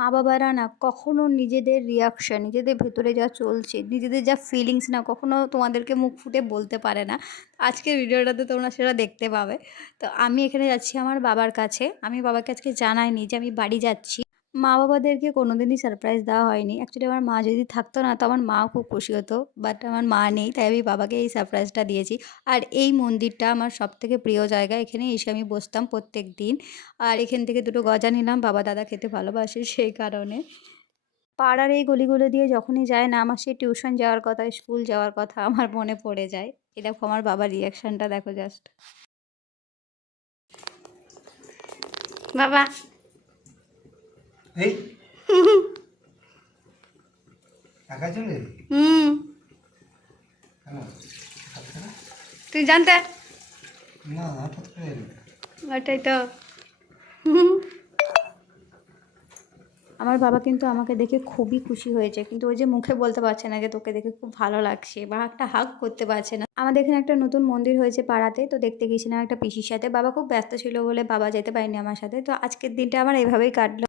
মা-বাবারা না কখনো নিজেদের রিঅ্যাকশন, নিজেদের ভেতরে যা চলছে, নিজেদের যা ফিলিংস না কখনো তোমাদেরকে মুখ ফুটে বলতে পারে না। আজকের ভিডিওটাতে তোমরা সেটা দেখতে পাবে। তো আমি এখানে যাচ্ছি আমার বাবার কাছে। আমি বাবাকে আজকে জানাইনি যে আমি বাড়ি যাচ্ছি। মা-বাবাদেরকে কোনোদিনই সারপ্রাইজ দেওয়া হয়নি। অ্যাকচুয়ালি আমার মা যদি থাকতো না তো আমার মাও খুব খুশি হতো। বাট আমার মা নেই, তাই আমি বাবাকে এই সারপ্রাইজটা দিয়েছি। আর এই মন্দিরটা আমার সবথেকে প্রিয় জায়গা। এখানে এসে আমি বসতাম প্রত্যেকদিন। আর এখান থেকে দুটো গজা নিলাম, বাবা দাদা খেতে ভালোবাসে সেই কারণে। পাড়ার এই গলিগুলো দিয়ে যখনই যায় না আমার সেই টিউশন যাওয়ার কথা, স্কুল যাওয়ার কথা আমার মনে পড়ে যায়। এই দেখো আমার বাবার রিঅ্যাকশনটা দেখো জাস্ট। বাবা এই একা চলে কেন থাকছে না? তুই জানতে না হঠাৎ করে এলো। ওটাই তো। আমার বাবা কিন্তু আমাকে দেখে খুবই খুশি হয়েছে, কিন্তু ওই যে মুখে বলতে পারছে না যে তোকে দেখে খুব ভালো লাগছে বা একটা হাগ করতে পারছে না। আমাদের এখানে একটা নতুন মন্দির হয়েছে পাড়াতে, তো দেখতে গেছিলাম একটা পিসির সাথে। বাবা খুব ব্যস্ত ছিল বলে বাবা যেতে পারেনি আমার সাথে। তো আজকের দিনটা আমার এভাবেই কাটলো।